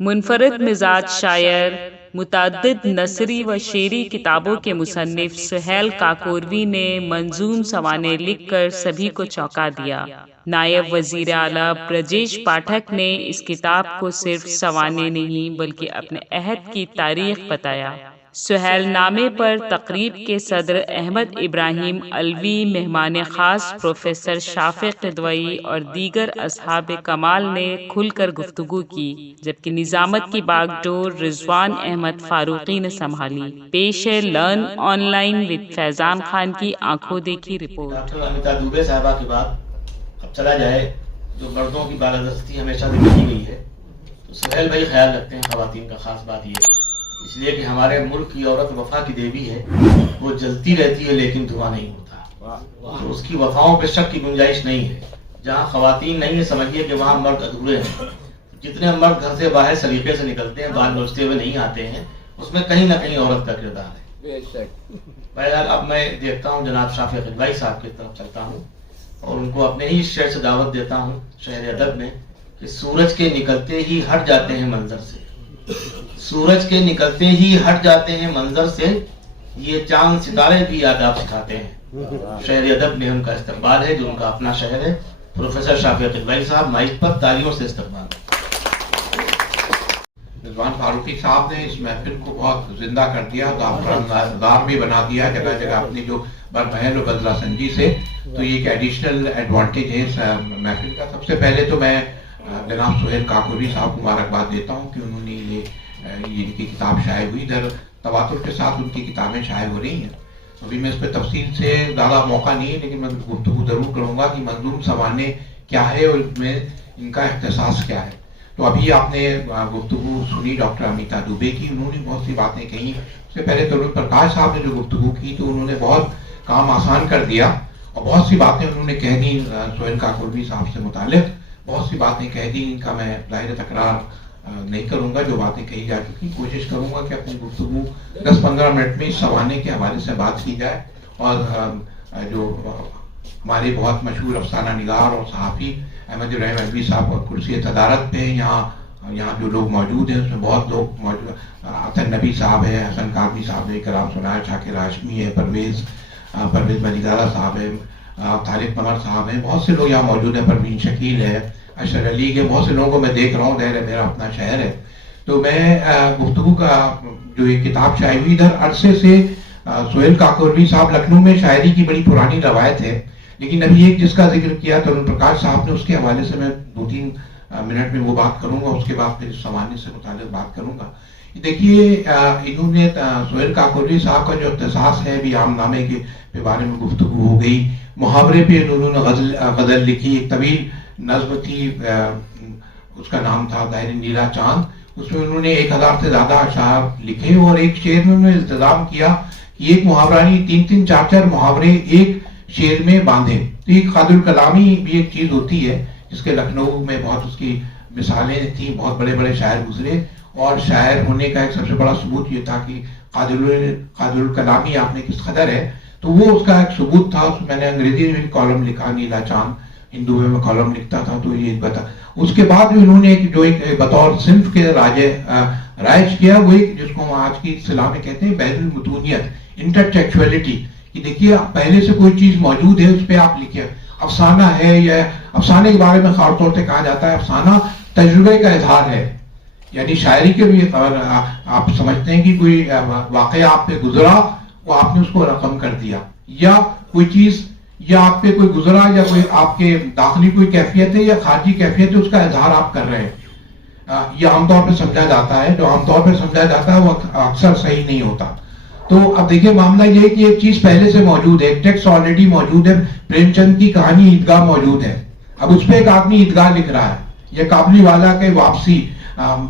منفرد مزاج شاعر، متعدد نثری و شعری کتابوں کے مصنف سہیل کاکوروی نے منظوم سوانح لکھ کر سبھی کو چونکا دیا۔ نائب وزیر اعلیٰ برجیش پاٹھک نے اس کتاب کو صرف سوانح نہیں بلکہ اپنے عہد کی تاریخ بتایا۔ سہیل نامے پر تقریب کے صدر احمد ابراہیم علوی، مہمان خاص پروفیسر شافق قدوئی اور دیگر اصحاب کمال نے کھل کر گفتگو کی، جبکہ نظامت کی باغ ڈور رضوان احمد فاروقی نے سنبھالی۔ پیش ہے لرن آن لائن ود فیضان خان کی آنکھوں دیکھی رپورٹ۔ ڈاکٹر امیتا دوبے صاحبہ کے بعد اب چلا جائے جو مردوں کی بالادستی ہمیشہ سے کی گئی ہے، تو سہیل بھائی خیال رکھتے ہیں خواتین کا۔ خاص بات یہ ہے اس لیے کہ ہمارے ملک کی عورت وفا کی دیوی ہے، وہ جلتی رہتی ہے لیکن دھواں نہیں ہوتا، تو اس کی وفاؤں پہ شک کی گنجائش نہیں ہے۔ جہاں خواتین نہیں ہے سمجھیے کہ وہاں مرد ادھورے ہیں۔ جتنے مرد گھر سے باہر سلیقے سے نکلتے ہیں، بال نوچتے ہوئے نہیں آتے ہیں، اس میں کہیں نہ کہیں عورت کا کردار ہے۔ بہرحال اب میں دیکھتا ہوں جناب شافق قدوئی صاحب کی طرف چلتا ہوں اور ان کو اپنے ہی شعر سے دعوت دیتا ہوں، شعر ادب میں، کہ سورج کے نکلتے ہی ہٹ جاتے ہیں منظر سے، سورج کے نکلتے ہی ہٹ جاتے ہیں منظر سے، یہ چاند ستارے بھی آداب سکھاتے ہیں۔ شعر ادب میں ان کا استقبال ہے، جو ان کا اپنا شعر ہے۔ پروفیسر شافق قدوئی صاحب مائک پر تالیوں سے استقبال۔ رضوان فاروقی صاحب نے اس محفل کو بہت زندہ کر دیا، دار بھی بنا دیا جگہ جگہ اپنی جو برمحل و بدلہ سنجی سے، تو یہ ایک ایڈیشنل ایڈوانٹیج ہے اس محفل کا۔ سب سے پہلے تو میں جناب سہیل کاکوروی صاحب کو مبارکباد دیتا ہوں کہ انہوں نے یہ ان کی کتاب شائع ہوئی۔ در تواتر کے ساتھ ان کی کتابیں شائع ہو رہی ہیں۔ ابھی میں اس پہ تفصیل سے زیادہ موقع نہیں ہے، لیکن میں گفتگو ضرور کروں گا کہ منظوم سوانح کیا ہے اور اس میں ان کا اختصاص کیا ہے۔ تو ابھی آپ نے گفتگو سنی ڈاکٹر امیتا دوبے کی، انہوں نے بہت سی باتیں کہیں۔ اس سے پہلے ترون پرکاش صاحب نے جو گفتگو کی تو انہوں نے بہت کام آسان کر دیا اور بہت سی باتیں انہوں نے کہہ دی سہیل کاکوروی صاحب سے متعلق، بہت سی باتیں کہہ دی، ان کا میں ظاہر تکرار نہیں کروں گا۔ جو باتیں کہی جا چکی کوشش کروں گا کہ اپنی گفتگو 10-15 منٹ میں اس سوانح کے حوالے سے بات کی جائے، اور جو ہمارے بہت مشہور افسانہ نگار اور صحافی احمد ابراہیم علوی صاحب اور کرسی صدارت پہ یہاں جو لوگ موجود ہیں اس میں بہت لوگ موجود ہیں۔ حسن نبی صاحب ہے، حسن کاظمی صاحب نے کلام سنایا، شاکر ہاشمی ہے، پرویز بنیگالہ صاحب ہے، طارق قمر صاحب ہیں، بہت سے لوگ یہاں موجود ہیں، پروین شکیل ہے، اشر علی کے، بہت سے لوگوں کو میں دیکھ رہا ہوں، دہر میرا اپنا شہر ہے۔ تو میں گفتگو کا جو یہ کتاب شائع ہوئی، ادھر عرصے سے سہیل کاکوروی صاحب لکھنؤ میں شاعری کی بڑی پرانی روایت ہے، لیکن ابھی ایک جس کا ذکر کیا ترون پرکاش صاحب نے، اس کے حوالے سے میں 2-3 منٹ میں وہ بات کروں گا، اس کے بعد پھر سوانح سے متعلق بات کروں گا۔ دیکھیے انہوں نے سہیل کاکوروی صاحب کا جو اختصاص ہے، بھی عام نامے کے بارے میں گفتگو ہو گئی، محاورے پہ انہوں نے غزل لکھی، ایک طویل نظم تھی، اس کا نام تھا دائرہ نیلا چاند، اس میں انہوں نے 1000 سے زیادہ اشعار لکھے، اور ایک شعر میں انہوں نے انتظام کیا کہ ایک محاورہ نہیں 3-3 4-4 محاورے ایک شعر میں باندھے۔ تو ایک خاد الکلامی بھی ایک چیز ہوتی ہے جس کے لکھنؤ میں بہت اس کی مثالیں تھیں، بہت بڑے بڑے شاعر گزرے، اور شاعر ہونے کا ایک سب سے بڑا ثبوت یہ تھا کہ خاد الکلامی آپ نے کس قدر ہے، تو وہ اس کا ایک ثبوت تھا۔ میں نے انگریزی میں بھی کالم لکھا، نیلا چاند، ہندو میں کالم لکھتا تھا، تو یہ بتا۔ اس کے بعد انہوں نے جو ایک بطور صنف کے رائج کیا، وہ ایک جس کو ہم آج کی اصطلاح میں کہتے ہیں بین المتونیت، انٹرٹیکچولیٹی، کہ دیکھیے پہلے سے کوئی چیز موجود ہے اس پہ آپ لکھیں۔ افسانہ ہے، یا افسانے کے بارے میں خاص طور سے کہا جاتا ہے افسانہ تجربے کا اظہار ہے، یعنی شاعری کے بھی آپ سمجھتے ہیں کہ کوئی واقعہ آپ پہ گزرا، وہ آپ نے اس کو رقم کر دیا، یا کوئی چیز یا آپ پہ کوئی گزرا، یا کوئی آپ کے داخلی کوئی کیفیت ہے یا خارجی کیفیت ہے، اس کا اظہار آپ کر رہے ہیں، یہ عام طور پہ سمجھا جاتا ہے۔ جو عام طور پہ سمجھا جاتا ہے وہ اکثر صحیح نہیں ہوتا۔ تو اب دیکھیے معاملہ یہ ہے کہ ایک چیز پہلے سے موجود ہے، ایک ٹیکسٹ آلریڈی موجود ہے، پریم چند کی کہانی عیدگاہ موجود ہے، اب اس پہ ایک آدمی عیدگاہ لکھ رہا ہے، یا کابلی والا کے واپسی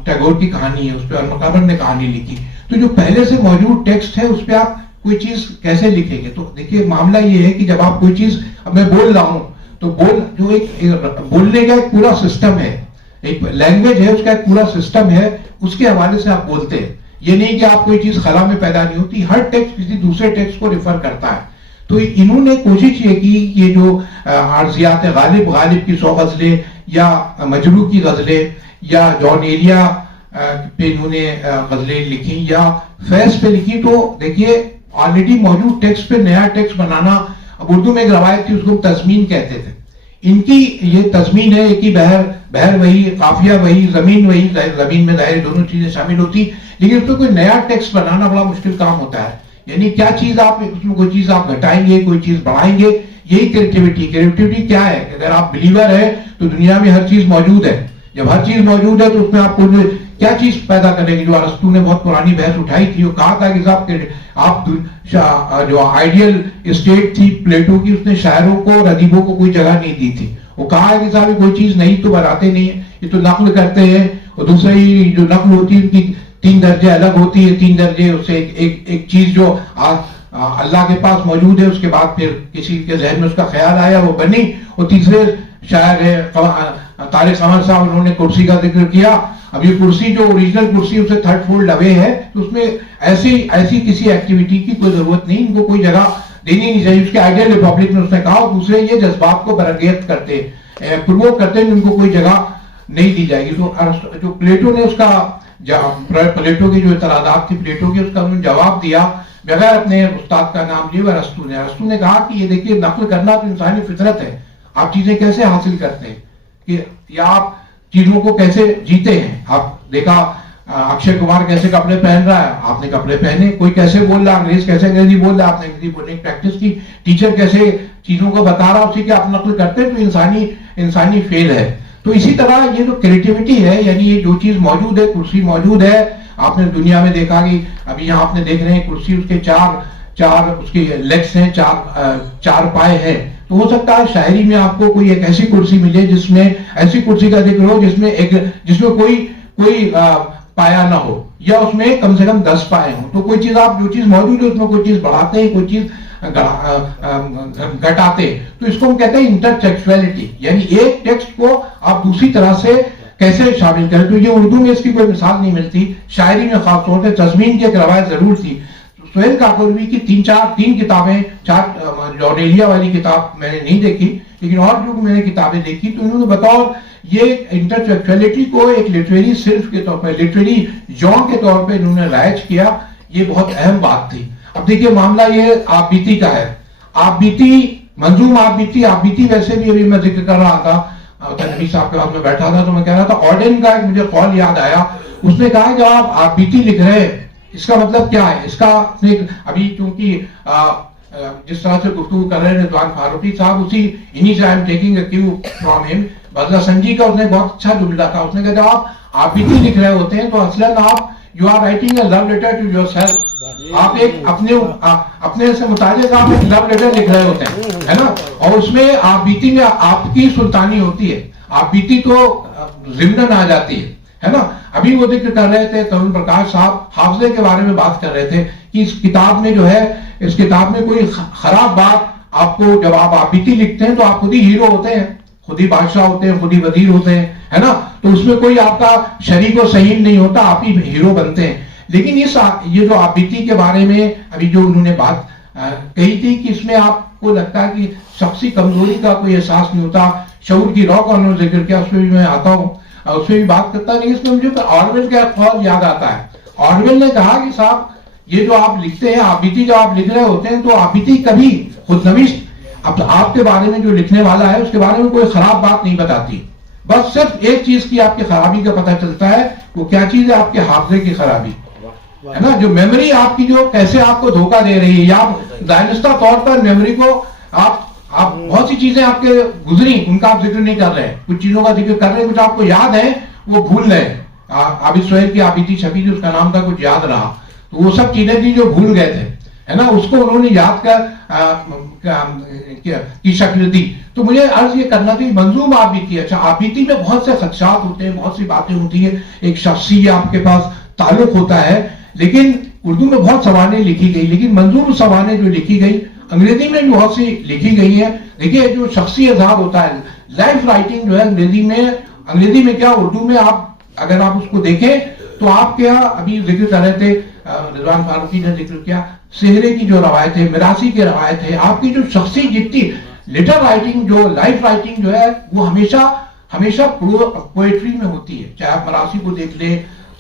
ٹیگور کی کہانی ہے، اس پہ المقرر نے کہانی لکھی۔ تو جو پہلے سے موجود ٹیکسٹ ہے اس پہ آپ کوئی چیز کیسے لکھیں گے؟ تو دیکھیے معاملہ یہ ہے کہ جب آپ کوئی چیز، اب میں بول رہا ہوں تو بولنے کا ایک پورا سسٹم ہے، ایک لینگویج ہے، اس کا ایک پورا سسٹم ہے، اس کے حوالے سے آپ بولتے ہیں۔ یہ نہیں کہ آپ کوئی چیز خلا میں پیدا نہیں ہوتی، ہر ٹیکسٹ کسی دوسرے ٹیکسٹ کو ریفر کرتا ہے۔ تو انہوں نے کوشش یہ کی کہ یہ جو عارضیات غالب کی 100 غزلیں، یا مجروح کی غزلیں، یا جان ایلیا پہ انہوں نے غزلیں لکھی یا فیض پہ لکھی، تو دیکھیے آلریڈی موجود ٹیکسٹ پہ نیا ٹیکسٹ بنانا. اب اردو میں ایک روایت تھی، اس کو تزمین کہتے تھے. ان کی یہ تزمین ہے کہ بہر وہی، قافیہ وہی، زمین وہی، زمین میں ظاہر دونوں چیزیں شامل ہوتی، لیکن اس میں کوئی نیا ٹیکسٹ بنانا بڑا مشکل کام ہوتا ہے. یعنی کیا چیز آپ اس میں کوئی چیز آپ گھٹائیں گے، کوئی چیز بڑھائیں گے، یہی کریٹیوٹی کیا ہے. اگر آپ بلیور ہے تو دنیا میں ہر چیز موجود ہے. جب ہر چیز موجود ہے تو اس میں آپ کو کیا چیز پیدا کرے گی. جو ارسطو نے بہت پرانی بحث اٹھائی تھی، وہ کہا تھا کہ صاحب آپ جو آئیڈیل اسٹیٹ تھی پلیٹو کی، اس نے شاعروں کو اور ادیبوں کو کوئی جگہ نہیں دی تھی. وہ کہا ہے کہ صاحب کوئی چیز نہیں تو بناتے نہیں ہے، یہ تو نقل کرتے ہیں. اور دوسری جو نقل ہوتی ہے ان کی 3 درجے الگ ہوتی ہے. 3 درجے اس سے ایک چیز جو اللہ کے پاس موجود ہے، اس کے بعد پھر کسی کے ذہن میں اس کا خیال آیا وہ بنی. اور تیسرے شاعر ہے طارق قمر صاحب، انہوں نے کرسی کا ذکر کیا. اب یہ کرسی جو اوریجنل کرسی اسے 3rd فولڈ اوے ہے، تو اس میں ایسی کسی ایکٹیویٹی کی کوئی ضرورت نہیں، ان کو کوئی جگہ دینی نہیں چاہیے. اس کے آئیڈیل ریپبلک میں اس نے کہا. دوسرے یہ جذبات کو برانگیخت کرتے پرووک کرتے ہیں، ان کو کوئی جگہ نہیں دی جائے گی. تو جو پلیٹو نے اس کا پلیٹو کی جو اعتراضات تھی پلیٹو کی، اس کا انہوں نے جواب دیا بغیر اپنے استاد کا نام لیے. ارسطو نے کہا کہ یہ دیکھیے نقل کرنا تو انسانی فطرت ہے. آپ چیزیں کیسے حاصل کرتے ہیں کہ یا آپ چیزوں کو کیسے جیتے ہیں. آپ دیکھا اکشے کمار کیسے کپڑے پہن رہا ہے، آپ نے کپڑے پہنے. کوئی کیسے بول رہا، انگریز کیسے انگریزی بول رہا، آپ نے انگریزی بولنے کی پریکٹس کی. ٹیچر کیسے چیزوں کو بتا رہا، اسی کے آپ نقل کرتے ہیں. تو انسانی فیل ہے. تو اسی طرح یہ جو کریٹیوٹی ہے، یعنی یہ جو چیز موجود ہے، کرسی موجود ہے. آپ نے دنیا میں دیکھا کہ ابھی یہاں آپ نے دیکھ رہے ہیں کرسی، اس کے چار اس کی لیگس ہیں، چار پائے ہیں. تو ہو سکتا ہے شاعری میں آپ کو کوئی ایک ایسی کرسی ملے جس میں ایسی کرسی کا ذکر ہو جس میں کوئی پایا نہ ہو، یا اس میں کم سے کم 10 پائے ہوں. تو کوئی چیز آپ جو چیز موجود ہے اس میں کوئی چیز بڑھاتے ہیں، کوئی چیز گھٹاتے. تو اس کو ہم کہتے ہیں انٹرٹیکسچویلٹی، یعنی ایک ٹیکسٹ کو آپ دوسری طرح سے کیسے شامل کریں. تو یہ اردو میں اس کی کوئی مثال نہیں ملتی. شاعری میں خاص طور سے تزمین کی ایک روایت ضرور تھی. سہیل کاکوروی کی 3 کتابیں، جورڈیلیا والی کتاب میں نے نہیں دیکھی، لیکن اور جو میں نے کتابیں دیکھی تو انہوں نے بطور یہ انٹرٹیکچویلٹی کو ایک لٹریری صرف کے طور پر، لٹریری ژانر کے طور پہ انہوں نے رائج کیا. یہ بہت اہم بات تھی. اب دیکھیے معاملہ یہ آپ بیتی کا ہے. آپ بیتی منظوم آپ بیتی ویسے بھی ابھی میں ذکر کر رہا تھا، نبی صاحب کے پاس میں بیٹھا تھا تو میں کہہ رہا تھا آرڈن کا ایک مجھے قول یاد آیا. اس نے کہا کہ آپ بیتی لکھ رہے ہیں، اس کا مطلب کیا ہے. اس کا ابھی کیونکہ جس طرح سے گفتگو کر رہے ہیں رضوان فاروقی صاحب، انہی سے I'm taking a cue from him. بزلہ Sanjay کا اس نے بہت اچھا جملہ تھا. اس نے کہا جب آپ بیتی لکھ رہے ہوتے ہیں تو اصلاً آپ you are writing a love letter to yourself. آپ ایک اپنے سے متعلق آپ ایک لو لیٹر لکھ رہے ہوتے ہیں، ہے نا. اور اس میں آپ بیتی میں آپ کی سلطانی ہوتی ہے. آپ بیتی تو ضمناً آ جاتی ہے نا. ابھی وہ ذکر کر رہے تھے ترون پرکاش صاحب، حافظے کے بارے میں بات کر رہے تھے کہ اس کتاب میں جو ہے، اس کتاب میں کوئی خراب بات آپ کو، جب آپ بیتی لکھتے ہیں تو آپ خود ہی ہیرو ہوتے ہیں، خود ہی بادشاہ ہوتے ہیں، خود ہی وزیر ہوتے ہیں، ہے نا. تو اس میں کوئی آپ کا شریک و سہیم نہیں ہوتا، آپ ہی ہیرو بنتے ہیں. لیکن یہ جو آپ بیتی کے بارے میں ابھی جو انہوں نے بات کہی تھی کہ اس میں آپ کو لگتا ہے کہ شخصی کمزوری کا کوئی احساس نہیں ہوتا، شعور کی رو کا انہوں نے ذکر کیا. اس میں بھی میں آتا ہوں، اس میں بھی بات کرتا نہیں. اس میں مجھے آرویل کا قول یاد آتا ہے. آرویل نے کہا کہ صاحب یہ جو آپ لکھتے ہیں آپ بیتی، جب آپ لکھ رہے ہوتے ہیں تو آپ بیتی کبھی خود نوشت اب آپ کے بارے میں جو لکھنے والا ہے اس کے بارے میں کوئی خراب بات نہیں بتاتی. بس صرف ایک چیز کی آپ کی خرابی کا پتہ چلتا ہے. وہ کیا چیز ہے؟ آپ کے حافظے کی خرابی ہے نا. جو میموری آپ کی جو کیسے آپ کو دھوکہ دے رہی ہے، یا دانستہ طور پر میموری کو آپ بہت سی چیزیں آپ کے گزری ان کا آپ ذکر نہیں کر رہے، کچھ چیزوں کا ذکر کر رہے ہیں، کچھ آپ کو یاد ہے وہ بھول رہے. عابد سہیل کی آبیتی چھپی جو اس کا نام تھا، کچھ یاد رہا، تو وہ سب چیزیں تھی جو بھول گئے تھے، ہے نا. اس کو انہوں نے یاد کی شکل دی. تو مجھے عرض یہ کرنا تھی منظوم آبیتی. اچھا آبیتی میں بہت سے خدشات ہوتے ہیں، بہت سی باتیں ہوتی ہیں، ایک شخصی آپ کے پاس تعلق ہوتا ہے. لیکن اردو میں بہت سوانح لکھی گئی، لیکن منظور سوانح جو لکھی گئی انگریزی میں بھی بہت سی لکھی گئی ہیں. دیکھیے جو شخصی اظہار ہوتا ہے، لائف رائٹنگ جو ہے انگریزی میں کیا، اردو میں آپ اگر آپ اس کو دیکھیں تو آپ کیا ابھی ذکر کر رہے تھے رضوان فاروقی نے ذکر کیا سہرے کی جو روایت ہے، میراثی کی روایت ہے. آپ کی جو شخصی جتنی لیٹر رائٹنگ جو لائف رائٹنگ جو ہے وہ ہمیشہ پوئٹری میں ہوتی ہے. چاہے آپ میراثی کو دیکھ لیں،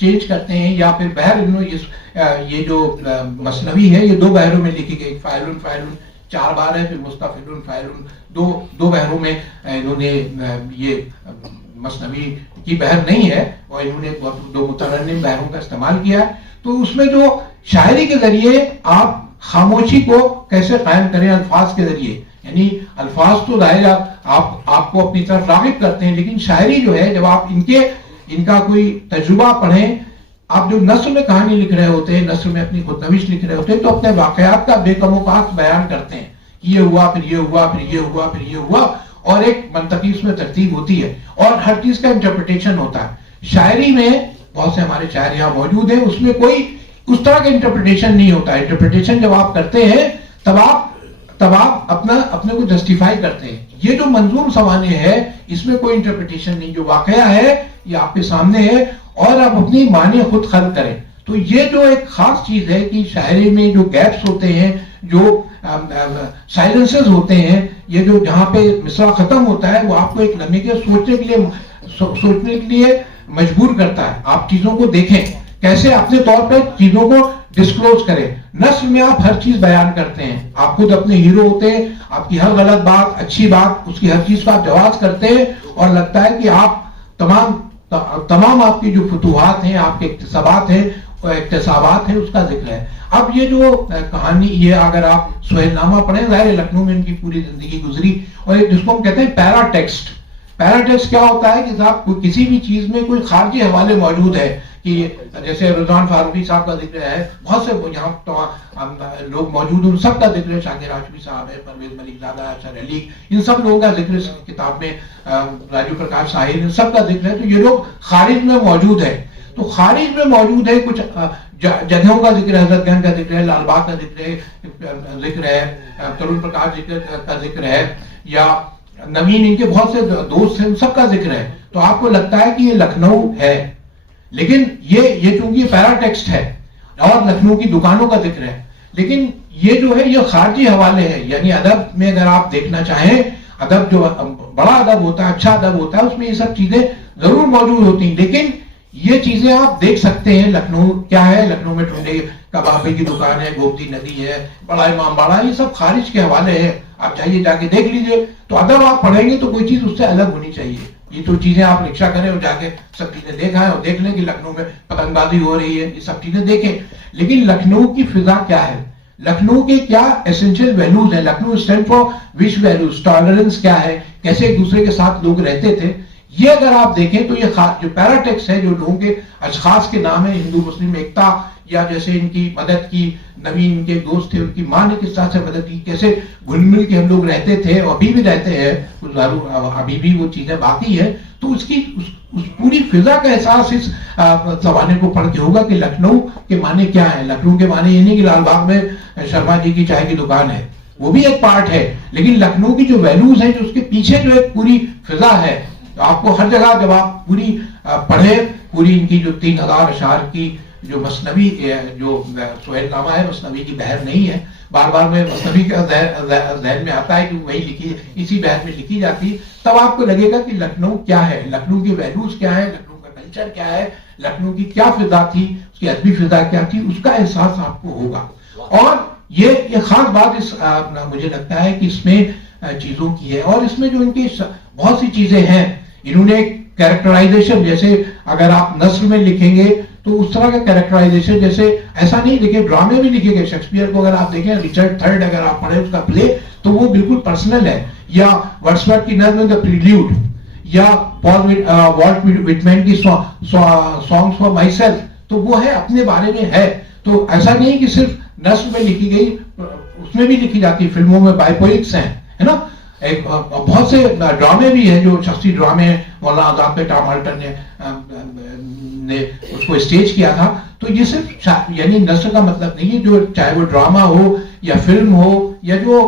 چینج کرتے ہیں یا پھر بہر یہ جو مثنوی ہے یہ 2 بہروں میں لکھی گئی، فاعلن فاعلن 4 بار ہے، پھر مستفعلن فاعلن 2 بہروں میں انہوں نے یہ مثنوی کی بہر نہیں ہے اور انہوں نے 2 مترنم بہروں کا استعمال کیا ہے. تو اس میں جو شاعری کے ذریعے آپ خاموشی کو کیسے قائم کریں الفاظ کے ذریعے، یعنی الفاظ تو ظاہر آپ کو اپنی طرف راغب کرتے ہیں، لیکن شاعری جو ہے جب آپ ان کا کوئی تجربہ پڑھیں، آپ جو نثر میں کہانی لکھ رہے ہوتے ہیں، نثر میں اپنی خودنوشت لکھ رہے ہوتے ہیں، تو اپنے واقعات کا بے کم و کاس بیان کرتے ہیں، یہ ہوا پھر یہ ہوا پھر یہ ہوا پھر یہ ہوا، اور ایک منطقی اس میں ترتیب ہوتی ہے اور ہر چیز کا انٹرپریٹیشن ہوتا ہے. شاعری میں بہت سے ہمارے شاعر یہاں موجود ہیں، اس میں کوئی اس طرح کا انٹرپریٹیشن نہیں ہوتا. انٹرپریٹیشن جب آپ کرتے ہیں تب آپ اپنے کو جسٹیفائی کرتے ہیں. یہ جو منظوم سوانے ہے اس میں کوئی انٹرپریٹیشن نہیں، جو واقعہ ہے یہ آپ کے سامنے ہے اور آپ اپنی معنی خود خلق کریں. تو یہ جو ایک خاص چیز ہے کہ شاعری میں جو گیپس ہوتے ہیں، جو سائلنسز ہوتے ہیں، یہ جو جہاں پہ مصرع ختم ہوتا ہے وہ آپ کو ایک لمحے کے سوچنے کے لیے مجبور کرتا ہے. آپ چیزوں کو دیکھیں، کیسے اپنے طور پہ چیزوں کو ڈسکلوز کریں. نثر میں آپ ہر چیز بیان کرتے ہیں، آپ خود اپنے ہیرو ہوتے ہیں، آپ کی ہر غلط بات اچھی بات اس کی ہر چیز کا آپ جواز کرتے ہیں اور لگتا ہے کہ آپ تمام آپ کی جو فتوحات ہیں، آپ کے اکتسابات ہیں اس کا ذکر ہے. اب یہ جو کہانی، یہ اگر آپ سہیل نامہ پڑھیں، ظاہر لکھنؤ میں ان کی پوری زندگی گزری، اور جس کو ہم کہتے ہیں پیرا ٹیکسٹ. پیرا ٹیکسٹ کیا ہوتا ہے کہ صاحب کسی بھی چیز میں کوئی خارجی حوالے موجود ہے، کہ جیسے رضوان فاروقی صاحب کا ذکر ہے، بہت سے یہاں لوگ موجود ہیں، سب کا ذکر ہے، شاکر ہاشمی صاحب ہے، پرویز ملک زادہ، اشر علی، ان سب لوگوں کا ذکر اس کتاب میں، راجو پرکاش ساحل، ان سب کا ذکر ہے. تو یہ لوگ خارج میں موجود ہے. تو خارج میں موجود ہے، کچھ جگہوں کا ذکر ہے، حضرت گنج کا ذکر ہے، لال باغ کا ذکر ہے، ترون پرکاش کا ذکر ہے، یا نوین ان کے بہت سے دوست ہیں، ان سب کا ذکر ہے. تو آپ کو لگتا ہے کہ یہ لکھنؤ ہے، لیکن یہ چونکہ پیرا ٹیکسٹ ہے اور لکھنؤ کی دکانوں کا ذکر ہے، لیکن یہ جو ہے یہ خارجی حوالے ہیں. یعنی ادب میں اگر آپ دیکھنا چاہیں، ادب جو بڑا ادب ہوتا ہے، اچھا ادب ہوتا ہے، اس میں یہ سب چیزیں ضرور موجود ہوتی ہیں، لیکن یہ چیزیں آپ دیکھ سکتے ہیں. لکھنؤ کیا ہے؟ لکھنؤ میں ٹھنڈے کبابی کی دکان ہے، گومتی ندی ہے، بڑا امام باڑہ، یہ سب خارج کے حوالے ہیں. آپ چاہیے جا کے دیکھ لیجئے. تو ادب آپ پڑھیں گے تو کوئی چیز اس سے الگ ہونی چاہیے. یہ تو چیزیں آپ رکشا کریں اور جا کے سب چیزیں دیکھائیں اور دیکھ لیں کہ لکھنؤ میں پتنگ بازی ہو رہی ہے، یہ سب چیزیں دیکھیں. لیکن لکھنؤ کی فضا کیا ہے؟ لکھنؤ کے کیا ایسنشل ویلیوز ہیں؟ Lucknow stand for which values? Tolerance کیا ہے؟ کیسے ایک دوسرے کے ساتھ لوگ رہتے تھے؟ یہ اگر آپ دیکھیں تو یہ جو پیراٹیکس ہے، جو لوگوں کے اشخاص کے نام ہیں، ہندو مسلم ایکتا، یا جیسے ان کی مدد کی، نوین ان کے دوست تھے، ان کی ماں نے کس طرح سے مدد کی، کیسے گھل مل کے ہم لوگ رہتے تھے اور ابھی بھی رہتے ہیں، ابھی بھی وہ چیزیں باقی ہیں. تو اس پوری فضا کا احساس اس زمانے کو پڑھ کے ہوگا کہ لکھنؤ کے معنی کیا ہے. لکھنؤ کے معنی یہ نہیں کہ لال باغ میں شرما جی کی چائے کی دکان ہے، وہ بھی ایک پارٹ ہے، لیکن لکھنؤ کی جو ویلیوز ہیں، جو اس کے پیچھے جو ایک پوری فضا ہے، آپ کو ہر جگہ جب آپ پوری پڑھیں، پوری ان کی جو 3000 اشعار کی جو مثنوی، جو سہیل نامہ ہے، مثنوی کی بحر نہیں ہے. بار بار میں مثنوی کا ذہن میں آتا ہے کہ وہی لکھی، اسی بحر میں لکھی جاتی ہے. تب آپ کو لگے گا کہ لکھنؤ کیا ہے، لکھنؤ کی ویلیوز کیا ہے، لکھنؤ کا کلچر کیا ہے، لکھنؤ کی کیا فضا تھی، اس کی ادبی فضا کیا تھی، اس کا احساس آپ کو ہوگا. اور یہ خاص بات مجھے لگتا ہے کہ اس میں چیزوں کی ہے، اور اس میں جو ان کی بہت سی چیزیں ہیں. انہوں نے کیریکٹرائزیشن، جیسے اگر آپ نثر میں لکھیں گے تو اس طرح کا کیریکٹرائزیشن، جیسے ایسا نہیں لکھے، ڈرامے بھی لکھے گئے. شیکسپیئر کو اگر آپ دیکھیں، ریچرڈ تھرڈ اگر آپ پڑھیں اس کا پلے، تو وہ بالکل پرسنل ہے. یا ورڈسورتھ کی نظم دا پریلیوڈ، یا والٹ وٹمین کی سانگس فار مائی سیلف، تو وہ ہے اپنے بارے میں ہے. تو ایسا نہیں کہ صرف نثر میں لکھی گئی، اس میں بھی لکھی جاتی. فلموں میں بائیپوئکس ہیں، ہے نا. ایک بہت سے ڈرامے بھی ہیں جو شخصی ڈرامے ہیں. مولانا آزاد پہ ٹام ہلٹن نے اس کو اسٹیج کیا تھا. تو یہ صرف یعنی نثر کا مطلب نہیں ہے، جو چاہے وہ ڈرامہ ہو یا فلم ہو یا جو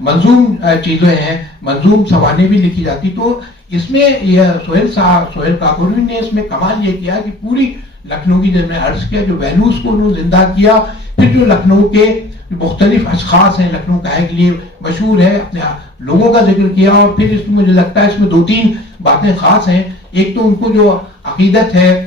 منظوم چیزیں ہیں، منظوم سوانح بھی لکھی جاتی. تو اس میں یہ سہیل کاکوری نے اس میں کمال یہ کیا کہ پوری لکھنؤ کی، جب میں عرض کیا، جو ویلیوز کو انہوں نے زندہ کیا. پھر جو لکھنؤ کے مختلف اشخاص ہیں، لکھنؤ کہے کے لیے مشہور ہے، اپنے لوگوں کا ذکر کیا. اور پھر اس میں مجھے لگتا ہے اس میں 2-3 باتیں خاص ہیں. ایک تو ان کو جو عقیدت ہے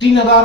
3000